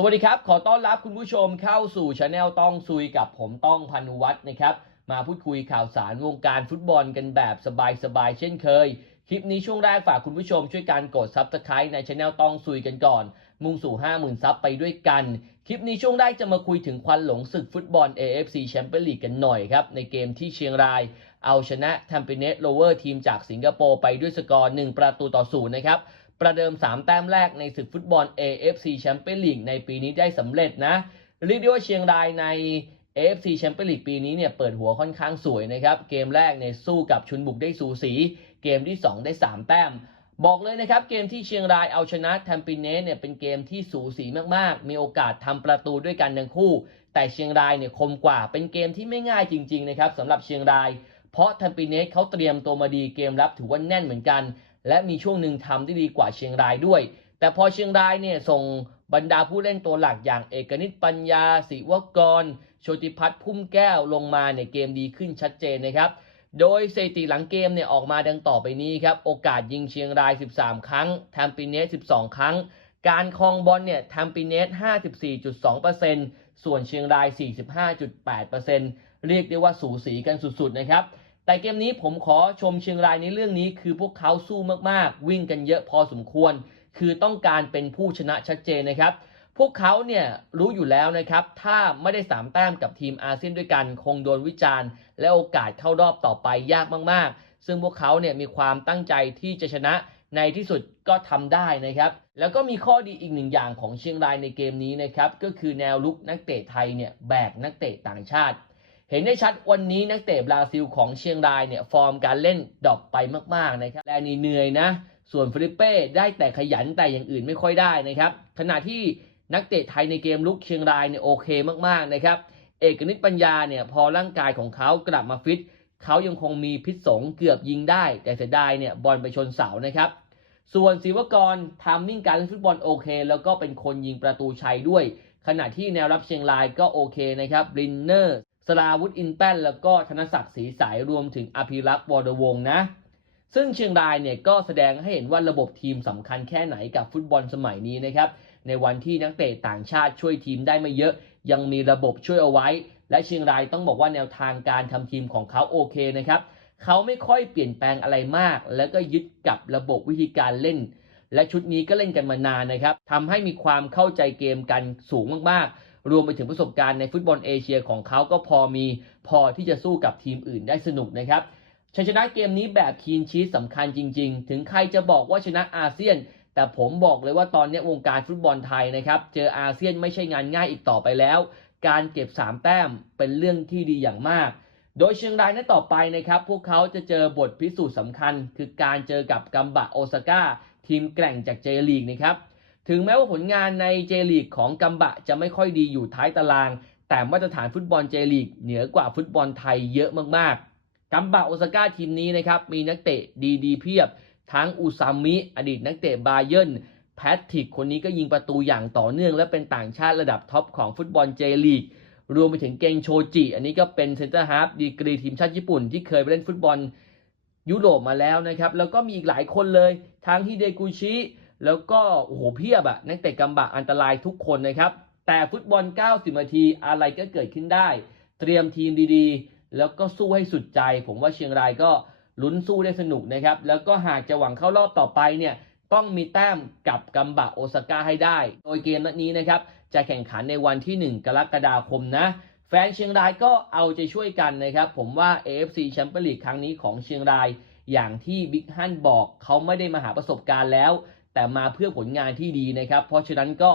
สวัสดีครับ ขอต้อนรับคุณผู้ชมเข้าสู่ช anel ต้องซุยกับผมต้องพันุวัฒน์นะครับ มาพูดคุยข่าวสารวงการฟุตบอลกันแบบสบายๆเช่นเคย คลิปนี้ช่วงแรกฝากคุณผู้ชมช่วยการกด Subscribe ในช anel ต้องซุยกันก่อน มุ่งสู่ 50,000 ซับไปด้วยกัน คลิปนี้ช่วงแรกจะมาคุยถึงควันหลงศึกฟุตบอล AFC Champions League กันหน่อยครับ ในเกมที่เชียงราย เอาชนะ t a m p e n e t l o w e r ทีมจากสิงคโปร์ไปด้วยสกอร์1ประตูต่อศูนย์นะครับ ประเดิม 3 แต้มแรกในศึกฟุตบอล AFC Champions League ในปีนี้ได้สำเร็จนะเรียกได้ว่าเชียงรายใน AFC Champions League ปีนี้เนี่ยเปิดหัวค่อนข้างสวยนะครับ เกมแรกเนี่ยสู้กับชุนบุกได้สูสี เกมที่ 2 ได้ 3 แต้ม บอกเลยนะครับ เกมที่เชียงรายเอาชนะแทมปิเนสเนี่ยเป็นเกมที่สูสีมากๆ มีโอกาสทำประตูด้วยกันทั้งคู่ แต่เชียงรายเนี่ยคมกว่าเป็นเกมที่ไม่ง่ายจริง ๆ นะครับสำหรับเชียงราย เพราะแทมปิเนสเขาเตรียมตัวมาดีเกมรับถือว่าแน่นเหมือนกัน และมีช่วงหนึ่งทำได้ดีกว่าเชียงรายด้วย แต่พอเชียงรายเนี่ยส่งบรรดาผู้เล่นตัวหลักอย่างเอกนิตปัญญาศิวกร โชติพัฒน์พุ่มแก้วลงมาในยเกมดีขึ้นชัดเจนนะครับ โดยสถิติหลังเกมเนี่ยออกมาดังต่อไปนี้ครับ โอกาสยิงเชียงราย 13 ครั้งแทมปิเนส 12 ครั้ง การครองบอลเนี่ยแทมปิเนส 54.2%ส่วนเชียงราย 45.8%เรียกได้ว่าสูสีกันสุดๆนะครับ แต่เกมนี้ผมขอชมเชียงรายในเรื่องนี้ คือพวกเขาสู้มากๆ วิ่งกันเยอะพอสมควร คือต้องการเป็นผู้ชนะชัดเจนนะครับ พวกเขาเนี่ยรู้อยู่แล้วนะครับ ถ้าไม่ได้3แต้มกับทีมอาเซียนด้วยกัน คงโดนวิจารณ์ และโอกาสเข้ารอบต่อไปยากมากๆ ซึ่งพวกเขาเนี่ยมีความตั้งใจที่จะชนะในที่สุดก็ทำได้นะครับ แล้วก็มีข้อดีอีกหนึ่งอย่างของเชียงรายในเกมนี้นะครับ ก็คือแนวลุกนักเตะไทยเนี่ยแบกนักเตะต่างชาติ เห็นได้ชัดวันนี้นักเตะบราซิลของเชียงรายเนี่ยฟอร์มการเล่นดรอปไปมากๆนะครับแลนี่เหนื่อยนะ ส่วนฟิลิปเป้ได้แต่ขยันแต่อย่างอื่นไม่ค่อยได้นะครับขณะที่นักเตะไทยในเกมลุกเชียงรายเนี่ยโอเคมากๆนะครับเอกนิตปัญญาเนี่ยพอร่างกายของเขากลับมาฟิตเขายังคงมีพิษสงเกือบยิงได้ แต่เสียดายเนี่ยบอลไปชนเสานะครับส่วนศิวกรทามมิ่งการเล่นฟุตบอลโอเค แล้วก็เป็นคนยิงประตูชัยด้วย ขณะที่แนวรับเชียงรายก็โอเคนะครับบรินเนอร์ สลาวุธอินแป้นแล้วก็ธนศักดิ์ศรีสายรวมถึงอภิรักษ์วอดวงนะ ซึ่งเชียงรายเนี่ยก็แสดงให้เห็นว่าระบบทีมสำคัญแค่ไหนกับฟุตบอลสมัยนี้นะครับ ในวันที่นักเตะต่างชาติช่วยทีมได้ไม่เยอะ ยังมีระบบช่วยเอาไว้ และเชียงรายต้องบอกว่าแนวทางการทำทีมของเขาโอเคนะครับเขาไม่ค่อยเปลี่ยนแปลงอะไรมาก แล้วก็ยึดกับระบบวิธีการเล่น และชุดนี้ก็เล่นกันมานานนะครับทำให้มีความเข้าใจเกมกันสูงมากๆ รวมไปถึงประสบการณ์ในฟุตบอลเอเชียของเขาก็พอมีพอที่จะสู้กับทีมอื่นได้สนุกนะครับชัยชนะเกมนี้แบบคีนชีสสำคัญจริง ๆ ถึงใครจะบอกว่าชนะอาเซียน แต่ผมบอกเลยว่าตอนนี้วงการฟุตบอลไทยนะครับเจออาเซียนไม่ใช่งานง่ายอีกต่อไปแล้ว การเก็บ 3 แต้มเป็นเรื่องที่ดีอย่างมากโดยเชียงรายนั้นต่อไปนะครับ พวกเขาจะเจอบทพิสูจน์สำคัญ คือการเจอกับกัมบะโอซาก้า ทีมแกร่งจากเจลีกนะครับ ถึงแม้ว่าผลงานในเจลีกของกัมบะจะไม่ค่อยดีอยู่ท้ายตาราง แต่มาตรฐานฟุตบอลเจลีกเหนือกว่าฟุตบอลไทยเยอะมากๆ กัมบะโอซาก้าทีมนี้นะครับมีนักเตะดีๆเพียบ ทั้งอุซามิ อดีตนักเตะบาเยิร์นแพทริกคนนี้ก็ยิงประตูอย่างต่อเนื่อง และเป็นต่างชาติระดับท็อปของฟุตบอลเจลีกรวมไปถึงเกงโชจิ อันนี้ก็เป็นเซนเตอร์ฮาร์ฟดีกรีทีมชาติญี่ปุ่นที่เคยไปเล่นฟุตบอลยุโรปมาแล้วนะครับ แล้วก็มีอีกหลายคนเลย ทั้งฮิเดกุชิ แล้วก็โอ้โหเพียบอะนักเตะกำบะอันตรายทุกคนนะครับ แต่ฟุตบอล 90 นาทีอะไรก็เกิดขึ้นได้ เตรียมทีมดีๆ แล้วก็สู้ให้สุดใจ ผมว่าเชียงรายก็ลุ้นสู้ได้สนุกนะครับ แล้วก็หากจะหวังเข้ารอบต่อไปเนี่ยต้องมีแต้มกับกัมบะโอซาก้าให้ได้ โดยเกมนัดนี้นะครับ จะแข่งขันในวันที่ 1 กรกฎาคมนะ แฟนเชียงรายก็เอาใจช่วยกันนะครับ ผมว่า AFC แชมเปี้ยนลีกครั้งนี้ของเชียงราย อย่างที่บิ๊กฮันบอกเขาไม่ได้มาหาประสบการณ์แล้ว แต่มาเพื่อผลงานที่ดีนะครับ เพราะฉะนั้นก็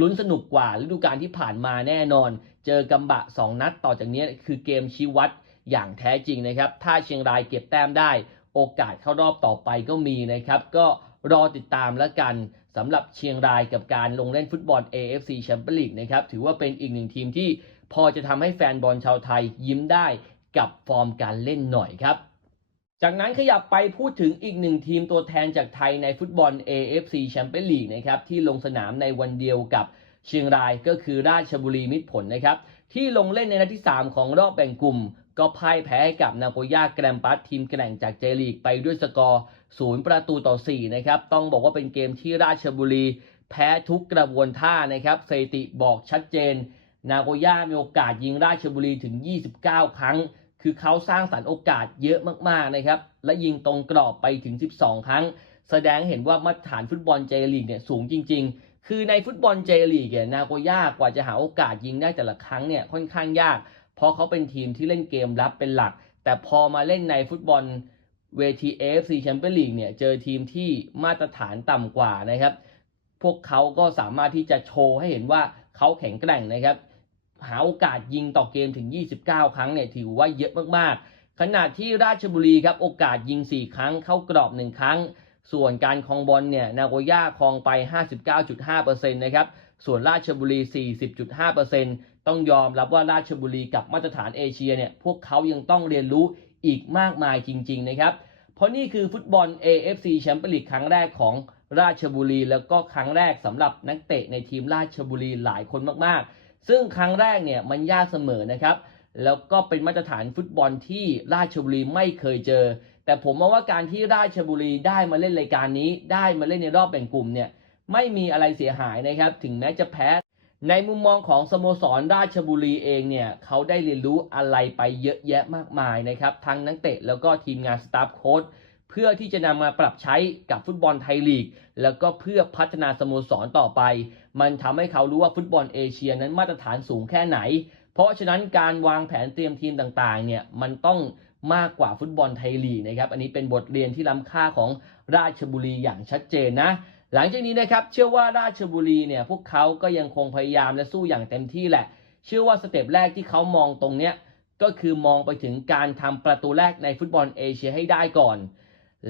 ลุ้นสนุกกว่าฤดูกาลที่ผ่านมาแน่นอน เจอกัมบะ 2 นัดต่อจากนี้คือเกมชี้วัดอย่างแท้จริงนะครับ ถ้าเชียงรายเก็บแต้มได้ โอกาสเข้ารอบต่อไปก็มีนะครับ ก็รอติดตามแล้วกันสำหรับเชียงรายกับการลงเล่นฟุตบอล AFC Champions League นะครับ ถือว่าเป็นอีกหนึ่งทีมที่พอจะทำให้แฟนบอลชาวไทยยิ้มได้กับฟอร์มการเล่นหน่อยครับ จากนั้นขยับไปพูดถึงอีกหนึ่งทีมตัวแทนจากไทยในฟุตบอล AFC Champions League นะครับที่ลงสนามในวันเดียวกับเชียงรายก็คือราชบุรีมิตรผลนะครับที่ลงเล่นในนัดที่ 3 ของรอบแบ่งกลุ่ม ก็พ่ายแพ้ให้กับนาโกย่าแกรมปัสทีมแกร่งจากเจลีกไปด้วยสกอร์ 0 ประตูต่อ 4 นะครับ ต้องบอกว่าเป็นเกมที่ราชบุรีแแพ้ทุกกระบวนท่านะครับสถิติบอกชัดเจน นาโกย่ามีโอกาสยิงราชบุรีถึง 29 ครั้ง คือเขาสร้างสรรค์โอกาสเยอะมากๆนะครับ และยิงตรงกรอบไปถึง 12 ครั้ง แสดงเห็นว่ามาตรฐานฟุตบอลเจลีกเนี่ยสูงจริง ๆ คือในฟุตบอลเจลีกเนี่ยนาโกย่ากว่าจะหาโอกาสยิงได้แต่ละครั้งเนี่ยค่อนข้างยาก เพราะเขาเป็นทีมที่เล่นเกมรับเป็นหลัก แต่พอมาเล่นในฟุตบอลเวที AFC Champions League เนี่ยเจอทีมที่มาตรฐานต่ำกว่านะครับ พวกเขาก็สามารถที่จะโชว์ให้เห็นว่าเขาแข็งแกร่งนะครับ หาโอกาสยิงต่อเกมถึง 29 ครั้งเนี่ยถือว่าเยอะมากๆ ขณะที่ราชบุรีครับโอกาสยิง 4 ครั้งเข้ากรอบ 1 ครั้ง ส่วนการครองบอลเนี่ยนาโกย่าครองไป 59.5%นะครับส่วนราชบุรี 40.5%ต้องยอมรับว่าราชบุรีกับมาตรฐานเอเชียเนี่ยพวกเขายังต้องเรียนรู้อีกมากมายจริง ๆ นะครับ เพราะนี่คือฟุตบอล AFC แชมเปี้ยนลีกครั้งแรกของราชบุรี แล้วก็ครั้งแรกสำหรับนักเตะในทีมราชบุรีหลายคนมากๆ ซึ่งครั้งแรกเนี่ยมันยากเสมอนะครับ แล้วก็เป็นมาตรฐานฟุตบอลที่ราชบุรีไม่เคยเจอ แต่ผมมองว่าการที่ราชบุรีได้มาเล่นรายการนี้ ได้มาเล่นในรอบแบ่งกลุ่มเนี่ยไม่มีอะไรเสียหายนะครับ ถึงแม้จะแพ้ ในมุมมองของสโมสรราชบุรีเองเนี่ยเขาได้เรียนรู้อะไรไปเยอะแยะมากมายนะครับ ทั้งนักเตะแล้วก็ทีมงานสตาฟโค้ชเพื่อที่จะนำมาปรับใช้กับฟุตบอลไทยลีก แล้วก็เพื่อพัฒนาสโมสรต่อไป มันทำให้เขารู้ว่าฟุตบอลเอเชียนั้นมาตรฐานสูงแค่ไหน เพราะฉะนั้นการวางแผนเตรียมทีมต่างๆเนี่ยมันต้องมากกว่าฟุตบอลไทยลีกนะครับ อันนี้เป็นบทเรียนที่ล้ำค่าของราชบุรีอย่างชัดเจนนะ หลังจากนี้นะครับ เชื่อว่าราชบุรีเนี่ยพวกเขาก็ยังคงพยายามและสู้อย่างเต็มที่แหละ เชื่อว่าสเต็ปแรกที่เขามองตรงเนี้ยก็คือมองไปถึงการทำประตูแรกในฟุตบอลเอเชียให้ได้ก่อน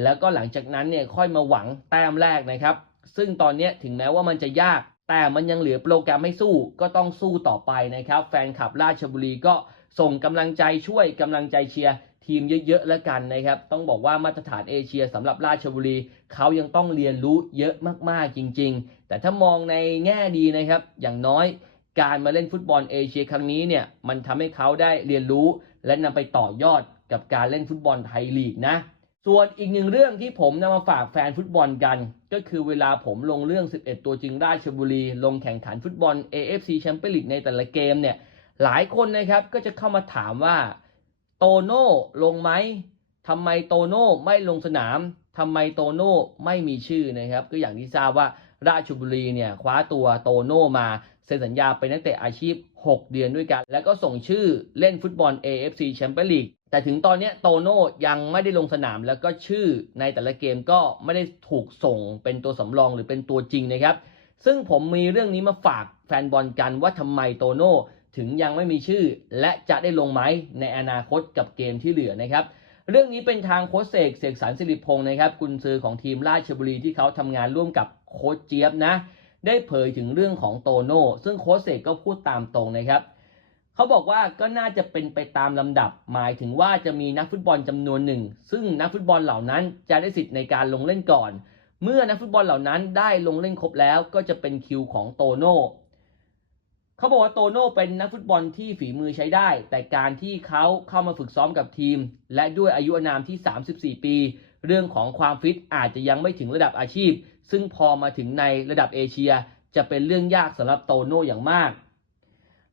แล้วก็หลังจากนั้นเนี่ยค่อยมาหวังแต้มแรกนะครับ ซึ่งตอนนี้ถึงแม้ว่ามันจะยาก แต่มันยังเหลือโปรแกรมให้สู้ก็ต้องสู้ต่อไปนะครับ แฟนคลับราชบุรีก็ส่งกำลังใจช่วยกำลังใจเชียร์ทีมเยอะๆแล้วกันนะครับ ต้องบอกว่ามาตรฐานเอเชียสำหรับราชบุรีเขายังต้องเรียนรู้เยอะมากๆจริง ๆ แต่ถ้ามองในแง่ดีนะครับ อย่างน้อยการมาเล่นฟุตบอลเอเชียครั้งนี้เนี่ยมันทำให้เขาได้เรียนรู้และนำไปต่อยอดกับการเล่นฟุตบอลไทยลีกนะ ส่วนอีกหนึ่งเรื่องที่ผมนำมาฝากแฟนฟุตบอลกัน ก็คือเวลาผมลงเรื่อง 11 ตัวจริงราชบุรี ลงแข่งขันฟุตบอล AFC แชมเปี้ยนลีกในแต่ละเกมเนี่ย หลายคนนะครับก็จะเข้ามาถามว่า โตโน่ลงไหมทำไมโตโน่ไม่ลงสนามทำไมโตโน่ไม่มีชื่อนะครับ ก็อย่างที่ทราบว่าราชบุรีเนี่ยคว้าตัวโตโน่มาเซ็นสัญญาเป็นนักเตะอาชีพ 6 เดือนด้วยกัน แล้วก็ส่งชื่อเล่นฟุตบอล AFC แชมเปี้ยนลีก แต่ถึงตอนนี้โตโน่ยังไม่ได้ลงสนาม แล้วก็ชื่อในแต่ละเกมก็ไม่ได้ถูกส่งเป็นตัวสำรองหรือเป็นตัวจริงนะครับ ซึ่งผมมีเรื่องนี้มาฝากแฟนบอลกันว่าทำไมโตโน่ถึงยังไม่มีชื่อ และจะได้ลงไหมในอนาคตกับเกมที่เหลือนะครับ เรื่องนี้เป็นทางโค้ชเสกเสกสรรสิริพงศ์นะครับกุนซือของทีมราชบุรีที่เขาทำงานร่วมกับโค้ชเจี๊ยบนะ ได้เผยถึงเรื่องของโตโน่ซึ่งโค้ชเสกก็พูดตามตรงนะครับ เขาบอกว่าก็น่าจะเป็นไปตามลำดับ หมายถึงว่าจะมีนักฟุตบอลจำนวนหนึ่ง ซึ่งนักฟุตบอลเหล่านั้นจะได้สิทธิ์ในการลงเล่นก่อน เมื่อนักฟุตบอลเหล่านั้นได้ลงเล่นครบแล้วก็จะเป็นคิวของโตโน่เขาบอกว่าโตโน่เป็นนักฟุตบอลที่ฝีมือใช้ได้ แต่การที่เขาเข้ามาฝึกซ้อมกับทีม และด้วยอายุอานามที่ 34 ปี เรื่องของความฟิตอาจจะยังไม่ถึงระดับอาชีพ ซึ่งพอมาถึงในระดับเอเชีย จะเป็นเรื่องยากสำหรับโตโน่อย่างมาก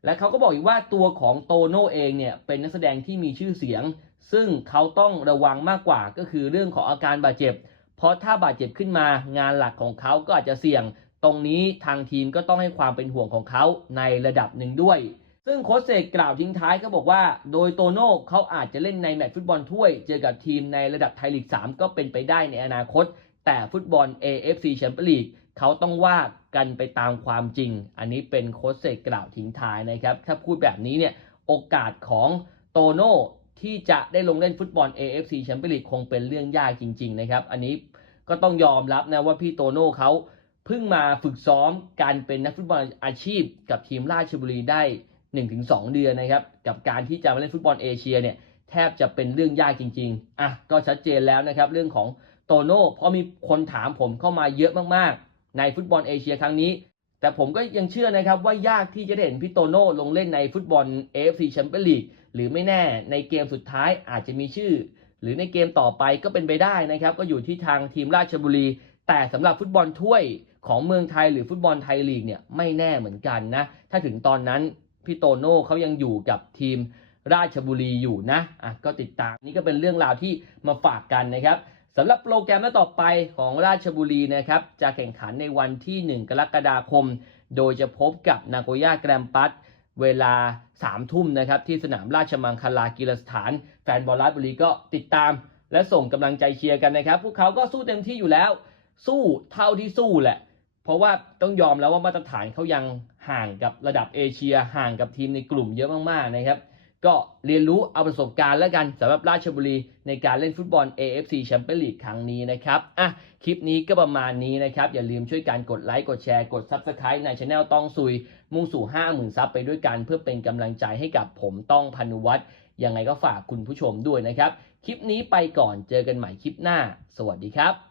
และเขาก็บอกอีกว่าตัวของโตโน่เองเนี่ยเป็นนักแสดงที่มีชื่อเสียง ซึ่งเขาต้องระวังมากกว่าก็คือเรื่องของอาการบาดเจ็บ เพราะถ้าบาดเจ็บขึ้นมางานหลักของเขาก็อาจจะเสี่ยง ตรงนี้ทางทีมก็ต้องให้ความเป็นห่วงของเขาในระดับหนึ่งด้วย ซึ่งโค้ชเสกกล่าวทิ้งท้ายก็บอกว่า โดยโตโน่เขาอาจจะเล่นในแมตช์ฟุตบอลถ้วยเจอกับทีมในระดับไทยลีก 3 ก็เป็นไปได้ในอนาคต แต่ฟุตบอล AFC แชมเปี้ยนลีกเขาต้องว่า กันไปตามความจริง อันนี้เป็นโค้ชเสกกล่าวทิ้งท้ายนะครับ ถ้าพูดแบบนี้เนี่ยโอกาสของโตโน่ที่จะได้ลงเล่นฟุตบอล AFC แชมเปี้ยนลีกคงเป็นเรื่องยากจริง ๆ นะครับ อันนี้ก็ต้องยอมรับนะว่าพี่โตโน่เขาเพิ่งมาฝึกซ้อมการเป็นนักฟุตบอลอาชีพ กับทีมราชบุรีได้ 1-2 เดือนนะครับ กับการที่จะมาเล่นฟุตบอลเอเชียเนี่ยแทบจะเป็นเรื่องยากจริง ๆ อะ ก็ชัดเจนแล้วนะครับ เรื่องของโตโน่เพราะมีคนถามผมเข้ามาเยอะมากๆ ในฟุตบอลเอเชียครั้งนี้ แต่ผมก็ยังเชื่อนะครับว่ายากที่จะได้เห็นพี่โตโน่ลงเล่นในฟุตบอล AFC แชมเปี้ยนลีกหรือไม่แน่ในเกมสุดท้ายอาจจะมีชื่อ หรือในเกมต่อไปก็เป็นไปได้นะครับ ก็อยู่ที่ทางทีมราชบุรี แต่สำหรับฟุตบอลถ้วยของเมืองไทยหรือฟุตบอลไทยลีกเนี่ยไม่แน่เหมือนกันนะ ถ้าถึงตอนนั้นพี่โตโน่เขายังอยู่กับทีมราชบุรีอยู่นะอะก็ติดตามนี่ก็เป็นเรื่องราวที่มาฝากกันนะครับ สำหรับโปรแกรมต่อไปของราชบุรีนะครับ จะแข่งขันในวันที่ 1 กรกฎาคม โดยจะพบกับนาโกย่าแกรมปัสเวลา 3 ทุ่มนะครับ ที่สนามราชมังคลากีฬาสถาน แฟนบอลราชบุรีก็ติดตาม และส่งกำลังใจเชียร์กันนะครับ พวกเขาก็สู้เต็มที่อยู่แล้ว สู้เท่าที่สู้แหละ เพราะว่าต้องยอมแล้วว่ามาตรฐานเขายังห่างกับระดับเอเชียห่างกับทีมในกลุ่มเยอะมากๆนะครับ ก็เรียนรู้เอาประสบการณ์แล้วกันสำหรับราชบุรีในการเล่นฟุตบอล AFC Champions League ครั้งนี้นะครับอะคลิปนี้ก็ประมาณนี้นะครับ อย่าลืมช่วยกันกดไลค์กดแชร์กด Subscribe ในช anel ต้องซุย มุ่งสู่ 50,000 ซับไปด้วยกัน เพื่อเป็นกำลังใจให้กับผมต้องพนุวัฒน์ยังไงก็ฝากคุณผู้ชมด้วยนะครับ คลิปนี้ไปก่อนเจอกันใหม่คลิปหน้า สวัสดีครับ